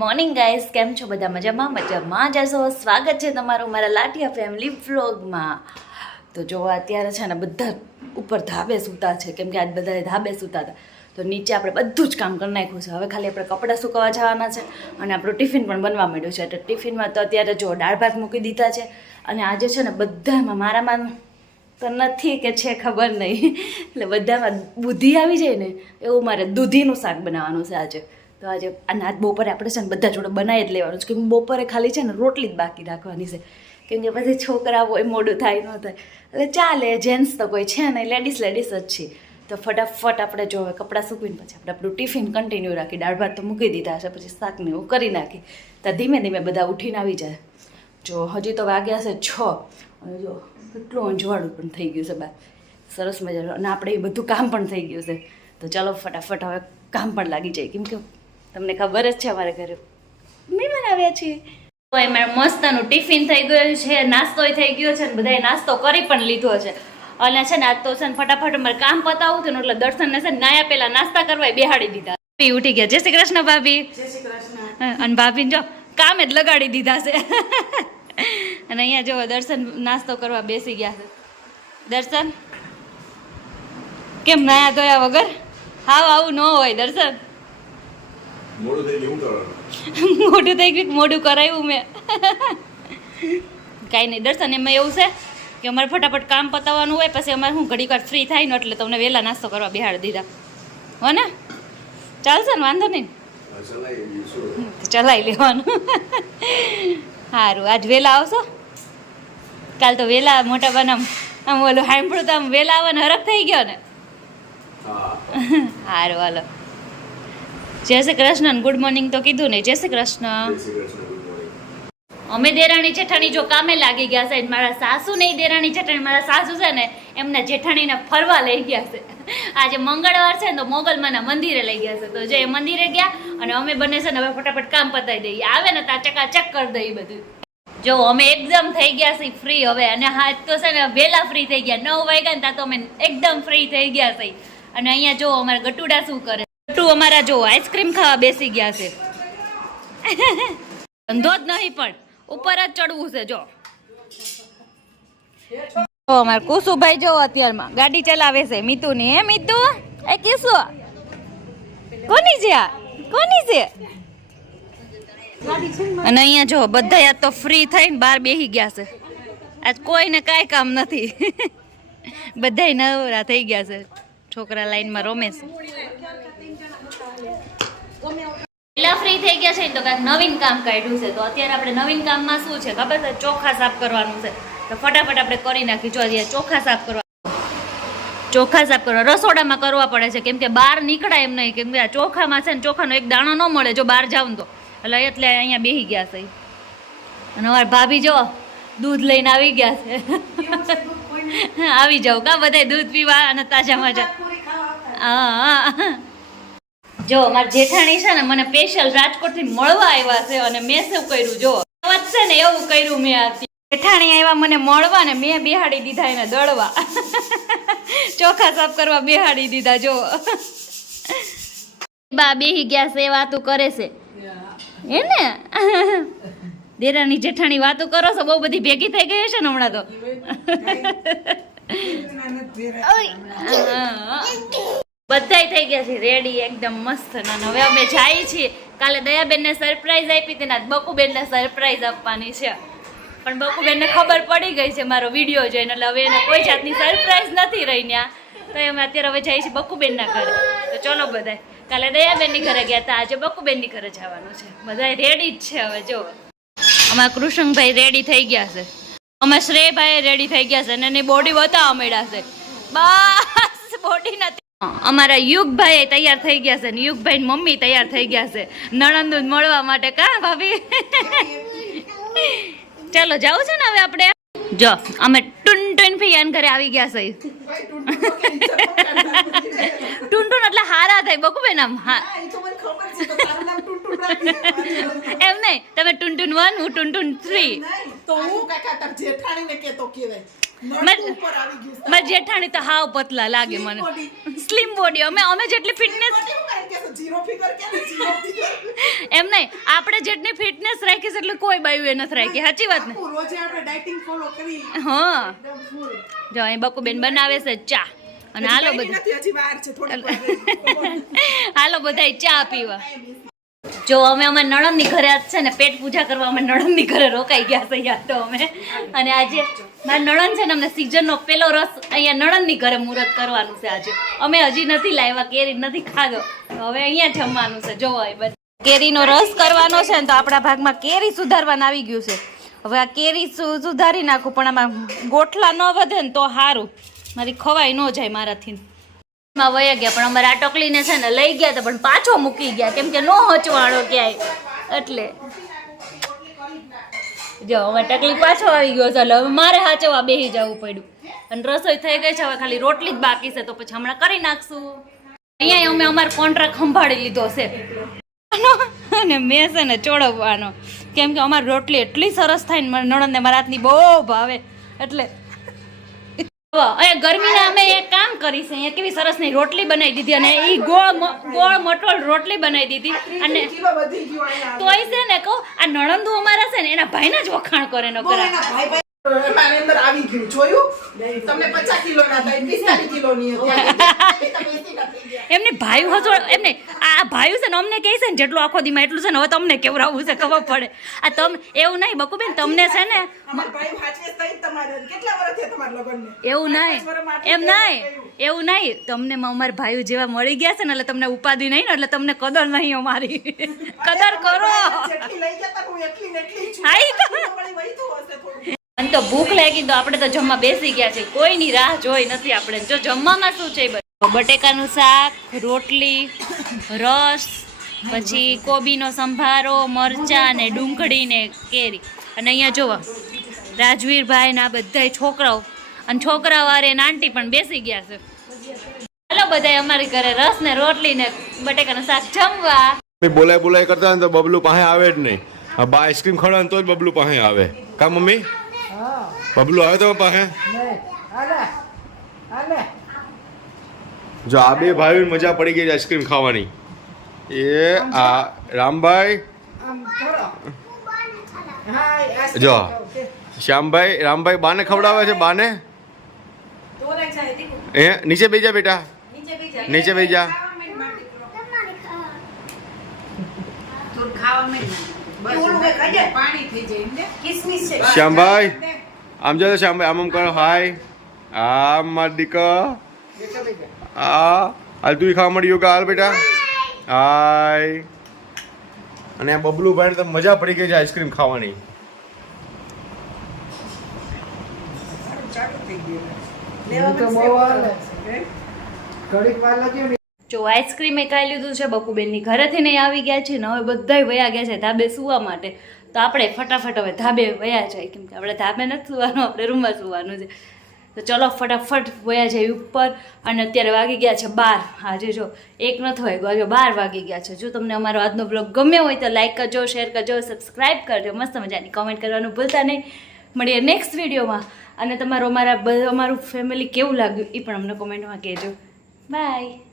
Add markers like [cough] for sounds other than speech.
Morning guys, કેમ છો બધા મજામાં? મજામાં જશો સ્વાગત છે તમારું મારા લાઠિયા ફેમિલી વ્લોગમાં તો જો અત્યારે છે ને બધા ઉપર ધાબે સૂતા છે, કેમ કે આજ બધા ધાબે સૂતા હતા. તો નીચે આપણે બધું જ કામ કરી નાખ્યું છે. હવે ખાલી આપણે કપડાં સુકવા જવાના છે અને આપણું ટિફિન પણ બનવા માંડ્યું છે. તો ટિફિનમાં તો અત્યારે જો દાળ ભાત મૂકી દીધા છે અને આજે છે ને બધામાં મારામાં તો નથી કે છે ખબર નહીં. એટલે બધામાં બુદ્ધિ આવી જાય ને, એવું મારે દૂધીનું શાક બનાવવાનું છે આજે. તો આજે અને આજ બપોરે આપણે છે ને બધા જોડે બનાવી જ લેવાનું છે. કે બપોરે ખાલી છે ને રોટલી જ બાકી રાખવાની છે. કેમ કે પછી છોકરા હોય, મોડું થાય, ન થાય. એટલે ચાલે, જેન્ટ્સ તો કોઈ છે ને લેડીઝ લેડીઝ જ છે તો ફટાફટ આપણે જો હવે કપડાં સૂકવીને પછી આપણે આપણું ટિફિન કન્ટિન્યુ રાખી. દાળ ભાત તો મૂકી દીધા છે પછી શાકને એવું કરી નાખી. તો ધીમે ધીમે બધા ઉઠીને આવી જાય. જો હજી તો વાગ્યા છે છ. અને જો કેટલું અંજવાળું પણ થઈ ગયું છે બા. સરસ મજાનું. અને આપણે એ બધું કામ પણ થઈ ગયું છે. તો ચાલો ફટાફટ હવે કામ પણ લાગી જાય. કેમ કે તમને ખબર જ છે અમારે ઘરે. મહેમાન આવ્યા છીએ તો એમાં મસ્તનું ટિફિન થઈ ગયું છે નાસ્તોય થઈ ગયો છે ને બધાએ નાસ્તો કરી પણ લીધો છે. અને છે ને આજ તો છે ને ફટાફટ અમારે કામ પતાવું હતું એટલે દર્શનને છે નાયા પેલા નાસ્તા કરવા બેહાડી દીધા. ભાભી ઉઠી ગયા. જય શ્રી કૃષ્ણ ભાભી. અને ભાભીને જો કામે જ લગાડી દીધા છે. અને અહીંયા જો દર્શન નાસ્તો કરવા બેસી ગયા છે. દર્શન? કેમ નાયા ધોયા વગર? હાવ આવું ન હોય દર્શન? મોડું થઈ ગયું કરવાનું. મોડું થઈ ગયું મોડું કરાવ્યું મેં. કાંઈ નહીં દર્શન એમાં એવું છે કે અમારે ફટાફટ કામ પતાવવાનું હોય પછી અમારે હું ઘડીક વાર ફ્રી થાય ને એટલે તમને વહેલા નાસ્તો કરવા બિહાડી દીધા. હો ને? ચાલશે ને વાંધો નહીં. ચલાવી લેવાનું. સારું આજ વહેલા આવશો? કાલ તો વહેલા મોટા બનામ આમ ઓલું સાંભળું તો આમ વહેલા આવવાનો હરખ થઈ ગયો ને. સારું હાલો. જય શ્રી કૃષ્ણ ગુડ મોર્નિંગ તો કીધું ને જય શ્રી કૃષ્ણ. અમે દેરાણી જેઠાણી જો કામે લાગી ગયા છે મારા સાસુ નહીં દેરાણી જેઠાણી મારા સાસુ છે ને એમના જેઠાણીને ફરવા લઈ ગયા છે. આજે મંગળવાર છે તો મોગલમાના મંદિરે લઈ ગયા છે. તો જે મંદિરે ગયા અને અમે બંને છે ને હવે ફટાફટ કામ પતાવી દઈએ. આવે ને ત્યાં ચકાચક કરી દઈએ બધું. જો અમે એકદમ થઈ ગયા છે ફ્રી હવે અને હા તો છે ને વહેલા ફ્રી થઈ ગયા. નવ વાગ્યા ને ત્યાં તો અમે એકદમ ફ્રી થઈ ગયા છે અને અહીંયા જો અમારા ગટુડા શું કરે? ગટુ અમારા જો આઈસ્ક્રીમ ખાવા બેસી ગયા છે. ધંધો જ નહીં પણ, ઉપર જ ચડવું છે, જો. અમારે કુસુભાઈ જો અત્યારમાં ગાડી ચલાવે છે મીતુ ની હે, મીતુ? એ કિસુ? કોની છે આ? કોની છે? અને અહીંયા જો બધા યાદ તો ફ્રી થઈને બહાર બેસી ગયા છે. આજ કોઈને કાંઈ કામ નથી. [laughs] બધાય નવરા થઈ ગયા છે. છોકરા લાઈનમાં રમે છે. ફ્રી થઈ ગયા છે ને તો કાંઈક નવીન કામ કાઢ્યું છે. તો અત્યારે આપણે નવીન કામમાં શું છે? ખબર છે? ચોખા સાફ કરવાનું છે. તો ફટાફટ આપણે કરી નાખી જો અહીંયા ચોખા સાફ કરવા ચોખા સાફ કરવા રસોડામાં કરવા પડે છે. કેમ કે બહાર નીકળાય એમ નહીં. કેમ કે આ ચોખામાં છે ને ચોખાનો એક દાણો ન મળે જો બહાર જાવ તો. એટલે એટલે અહીંયા બેસી ગયા છે. અને અમારા ભાભી જો દૂધ લઈને આવી ગયા છે. [laughs] આવી જાવ કા બધા દૂધ પીવા અને તાજા મજા હા. જો મારા જેઠાણી છે ને મને સ્પેશિયલ રાજકોટથી મળવા આવ્યા છે અને મેં શું કર્યું જો? વાત છે ને એવું કર્યું મેં આ જેઠાણી આવ્યા મને મળવા ને મેં બેહાડી દીધા એને દળવા. [laughs] ચોખા સાફ કરવા બેહાડી દીધા જો. [laughs] બા બેહી ગયા છે વાતો કરે છે. હે ને દેરાની જેઠાણી વાતો કરો છો બહુ બધી ભેગી થઈ ગઈ છે ને હમણાં તો. [laughs] બધાય થઈ ગયા છે રેડી એકદમ મસ્ત. અને હવે અમે જઈએ છીએ. કાલે દયાબેનને સરપ્રાઈઝ આપી હતી ને બકુબેનને સરપ્રાઈઝ આપવાની છે. પણ બકુબેનને ખબર પડી ગઈ છે મારો વીડિયો જોઈને, એટલે હવે એને કોઈ જાતની સરપ્રાઈઝ નથી રહી ત્યાં તો અમે અત્યારે હવે જઈએ છીએ બકુબેનના ઘરે. તો ચલો બધાય, કાલે દયાબેનની ઘરે ગયા હતા, આજે બકુબેનની ઘરે જવાનું છે. બધા રેડી જ છે હવે જો અમારા કૃષ્ણભાઈ રેડી થઈ ગયા છે. અમારા શ્રેયભાઈ રેડી થઈ ગયા છે અને એની બોડી બતાવવા મળ્યા છે. બસ બોડી નથી. અમારા યુગભાઈ તૈયાર થઈ ગયા છે ને યુગભાઈ મમ્મી તૈયાર થઈ ગયા છે. નણંદ મળવા માટે કા ભાભી? ચાલો જાવું છે ને હવે આપણે? જો અમે ટુન ટુન ફિયાન ઘરે આવી ગયા છે. ટુન ટુન એટલે હારા થાય બકુબેન આમ હા. એમ નહીં તમે ટુન ટુન વન હું ટુન ટુન થ્રી. તો હું કાકા તાર જેઠાણીને કેતો કહેવાય. મારી જેઠાણી તો હાવ પતલા લાગે મને. સ્લિમ બોડી અમે અમે જેટલી ફિટનેસ એમ નહીં. આપણે જેટલી ફિટનેસ રાખીએ છે એટલે કોઈ બાયું એ નથી રાખી. સાચી વાત ને? હા. જો અહીં બકુબેન બનાવે છે ચા. અને હાલો બધા. [laughs] હાલો બધા ચા પીવા. જો અમે અમે નણંદની ઘરે જ છે ને પેટ પૂજા કરવા અમે નણંદની ઘરે રોકાઈ ગયા છે યાર તો અમે. અને આજે મારા નણંદ છે ને અમને સિઝનનો પેલો રસ અહીંયા નણંદની ઘરે મુહૂર્ત કરવાનું છે આજે. અમે હજી નથી લાવ્યા, કેરી નથી ખાધો. હવે અહીંયા જમવાનું છે, જોવો એ કેરીનો રસ કરવાનો છે ને તો આપણા ભાગમાં કેરી સુધારવાનું આવી ગયું છે. હવે આ કેરી સુધારી નાખું, પણ આમાં ગોઠલા ન વધે ને તો સારું મારી ખવાઈ ન જાય મારાથી. માં વયા ગયા, પણ અમારે આ ટોકલીને છે ને લઈ ગયા હતા, પણ પાછો મૂકી ગયા, કેમ કે નો હચવાણો ક્યાંય. એટલે. જો, હવે ટકલી પાછો આવી ગયો છે હવે મારે હાચવા બેસી જવું પડ્યું. અને રસોઈ થઈ ગઈ છે, હવે ખાલી રોટલી જ બાકી છે, તો પછી હમણાં કરી નાખશું. અહીંયા અમે અમારો કોન્ટ્રાક્ટ સંભાળી લીધો છે. અને મેં છે ને ચોળવવાનો. કેમ કે અમારી રોટલી એટલી સરસ થાય ને, મારા નણંદને મારા હાથની બહુ ભાવે. એટલે અહીંયા ગરમીના અમે એક કામ કરીશ અહીંયા કેવી સરસની રોટલી બનાવી દીધી અને એ ગોળ ગોળ મટોળ રોટલી બનાવી દીધી અને તોય છે ને કહું આ નણંદુ અમારા છે ને એના ભાઈના જ વખાણ કરે નો કરા મારી અંદર આવી ગયું. જોયું? તમને પચાસ કિલો ના થાય પિસ્તાલીસની એમને ભાઈ હજો એમને આ ભાઈ છે ને અમને કહે છે ને જેટલું આખો દીમાં એટલું છે ને હવે તમને કેવડાવવું છે ખબર પડે. આ તમ એવું નહીં બકુબેન તમને છે ને ભાઈ એવું નહીં. એમ નહીં. એવું નહીં. તમને અમારા ભાઈઓ જેવા મળી ગયા છે ને એટલે તમને ઉપાધિ નહીં ને એટલે તમને કદર નહીં અમારી. કદર કરો. જેટલી તો ભૂખ લાગી તો આપણે તો જમવા બેસી ગયા છે કોઈની રાહ જોઈ નથી આપણે. જો જમવામાં શું છે બટેકાનું શાક રોટલી રસ પછી કોબીનો સંભારો મરચા ને ડુંગળી ને કેરી. અને અહીંયા જોવા રાજવીરભાઈ ને આ બધાય છોકરાઓ. અને છોકરાઓ વારે નાનટી પણ બેસી ગયા છે. ચાલો બધાય અમારી ઘરે રસ ને રોટલી ને બટેકાનું શાક જમવા. બોલાય બોલાય કરતા તો બબલું પાસે આવે જ નહીં. આ બા આઈસ્ક્રીમ ખવડાવે તો જ બબલું પાસે આવે. કા મમ્મી? બબલું આવે તો પાસે? જો આ બે ભાઈ મજા પડી ગઈ છે આઈસ્ક્રીમ ખાવાની. એ આ રામભાઈ આમ કરો હા આ જો શ્યામભાઈ રામભાઈ બાને ખવડાવે છે બાને? એ નીચે બેજા બેટા. નીચે બેજા શ્યામભાઈ આમ જો શ્યામભાઈ આમ આમ કરો હાય. આમ માર દીકો. આ હાલ તું ખાવા મળ્યું કે હાલ બેટા? હાય. અને આ બબલુ ભાઈ તો મજા પડી ગઈ છે આઈસ્ક્રીમ ખાવાની. જો આઈસ્ક્રીમ એ ખાઈ લીધું છે બકુબેનની ઘરેથી નહીં આવી ગયા છે ને હવે બધાય વયા ગયા છે ધાબે સુવા માટે. તો આપણે ફટાફટ હવે ધાબે વયા જાય. કેમ કે આપણે ધાબે નથી સુવાનું, આપણે રૂમમાં સુવાનું છે. તો ચલો ફટાફટ વયા જાય ઉપર અને અત્યારે વાગી ગયા છે બાર. આજે જો એક નથી હોય ગયો બાર વાગી ગયા છે. જો તમને અમારો આજનો બ્લોગ ગમ્યો હોય તો લાઈક કરજો શેર કરજો સબસ્ક્રાઈબ કરજો. મસ્ત મજાની કોમેન્ટ કરવાનું ભૂલતા નહીં. મળીએ નેક્સ્ટ વિડીયોમાં અને તમારું, અમારા અમારું ફેમિલી કેવું લાગ્યું એ પણ અમને કોમેન્ટમાં કહેજો. બાય